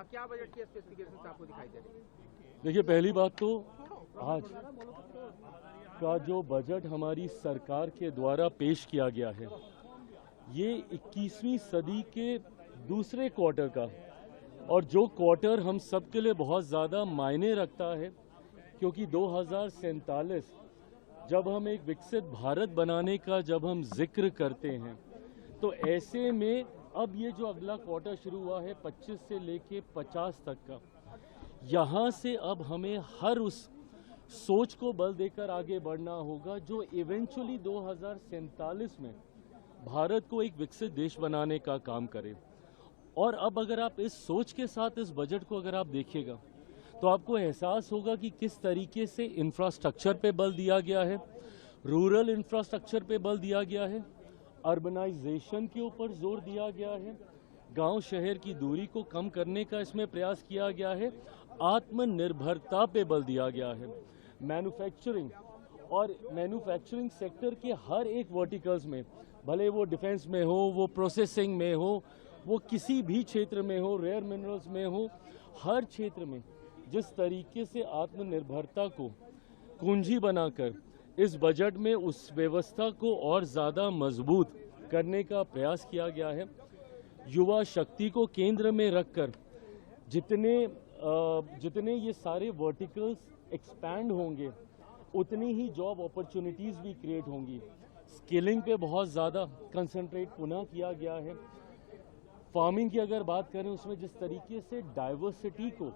क्या बजट की स्पेसिफिकेशंस आपको दिखाई दे रही है? देखिए, पहली बात तो आज का जो बजट हमारी सरकार के द्वारा पेश किया गया है, ये 21वीं सदी के दूसरे क्वार्टर का, और जो क्वार्टर हम सबके लिए बहुत ज़्यादा मायने रखता है, क्योंकि 2047 जब हम एक विकसित भारत बनाने का जब हम जिक्र करते हैं, तो ऐसे में अब ये जो अगला क्वार्टर शुरू हुआ है 25 से लेके 50 तक का, यहाँ से अब हमें हर उस सोच को बल देकर आगे बढ़ना होगा जो इवेंचुअली 2047 में भारत को एक विकसित देश बनाने का काम करे। और अब अगर आप इस सोच के साथ इस बजट को अगर आप देखिएगा, तो आपको एहसास होगा कि किस तरीके से इंफ्रास्ट्रक्चर पे बल दिया गया है, रूरल इंफ्रास्ट्रक्चर पे बल दिया गया है, अर्बनाइजेशन के ऊपर जोर दिया गया है, गांव शहर की दूरी को कम करने का इसमें प्रयास किया गया है, आत्मनिर्भरता पे बल दिया गया है, मैन्युफैक्चरिंग और मैन्युफैक्चरिंग सेक्टर के हर एक वर्टिकल्स में, भले वो डिफेंस में हो, वो प्रोसेसिंग में हो, वो किसी भी क्षेत्र में हो, रेयर मिनरल्स में हो, हर क्षेत्र में जिस तरीके से आत्मनिर्भरता को कुंजी बनाकर इस बजट में उस व्यवस्था को और ज़्यादा मजबूत करने का प्रयास किया गया है। युवा शक्ति को केंद्र में रखकर जितने ये सारे वर्टिकल्स एक्सपैंड होंगे, उतनी ही जॉब अपॉर्चुनिटीज़ भी क्रिएट होंगी। स्किलिंग पे बहुत ज़्यादा कंसंट्रेट पुनः किया गया है। फार्मिंग की अगर बात करें, उसमें जिस तरीके से डाइवर्सिटी को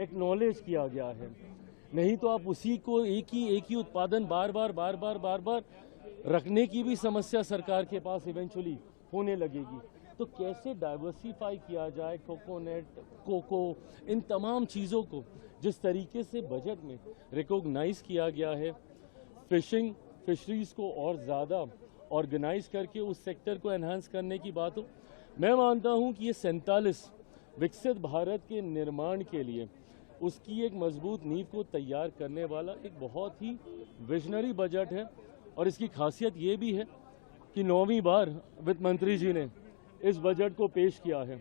एक्नॉलेज किया गया है, नहीं तो आप उसी को एक ही उत्पादन बार बार रखने की भी समस्या सरकार के पास इवेंचुअली होने लगेगी। तो कैसे डाइवर्सिफाई किया जाए, कोकोनट, कोको, इन तमाम चीज़ों को जिस तरीके से बजट में रिकॉग्नाइज किया गया है, फिशरीज को और ज़्यादा ऑर्गेनाइज करके उस सेक्टर को एनहांस करने की बात हो, मैं मानता हूं कि ये 47 विकसित भारत के निर्माण के लिए उसकी एक मजबूत नींव को तैयार करने वाला एक बहुत ही विजनरी बजट है। और इसकी खासियत ये भी है कि 9वीं बार वित्त मंत्री जी ने इस बजट को पेश किया है।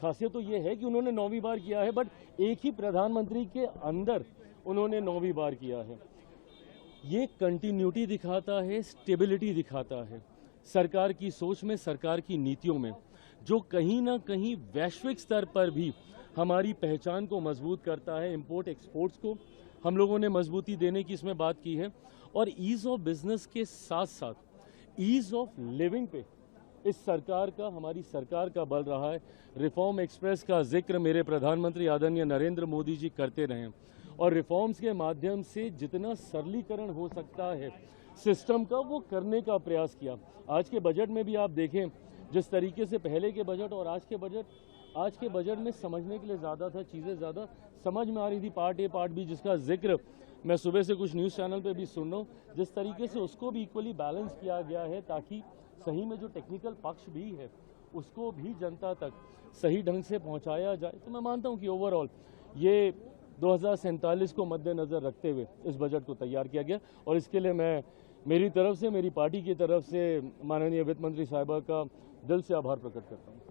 खासियत तो ये है कि उन्होंने 9वीं बार किया है, बट एक ही प्रधानमंत्री के अंदर उन्होंने 9वीं बार किया है। ये कंटिन्यूटी दिखाता है, स्टेबिलिटी दिखाता है सरकार की सोच में, सरकार की नीतियों में, जो कहीं ना कहीं वैश्विक स्तर पर भी हमारी पहचान को मजबूत करता है। इंपोर्ट एक्सपोर्ट्स को हम लोगों ने मजबूती देने की इसमें बात की है, और ईज ऑफ बिजनेस के साथ साथ ईज ऑफ लिविंग पे इस सरकार का, हमारी सरकार का बल रहा है। रिफॉर्म एक्सप्रेस का जिक्र मेरे प्रधानमंत्री आदरणीय नरेंद्र मोदी जी करते रहे, और रिफॉर्म्स के माध्यम से जितना सरलीकरण हो सकता है सिस्टम का, वो करने का प्रयास किया। आज के बजट में भी आप देखें, जिस तरीके से पहले के बजट और आज के बजट में समझने के लिए ज़्यादा था, चीज़ें ज़्यादा समझ में आ रही थी, पार्ट ए पार्ट बी, जिसका जिक्र मैं सुबह से कुछ न्यूज़ चैनल पे भी सुन रहा हूँ, जिस तरीके से उसको भी इक्वली बैलेंस किया गया है, ताकि सही में जो टेक्निकल पक्ष भी है उसको भी जनता तक सही ढंग से पहुँचाया जाए। तो मैं मानता हूँ कि ओवरऑल ये 2047 को मद्देनज़र रखते हुए इस बजट को तैयार किया गया, और इसके लिए मैं मेरी तरफ से, मेरी पार्टी की तरफ से माननीय वित्त मंत्री साहिबा का दिल से आभार प्रकट करता हूँ।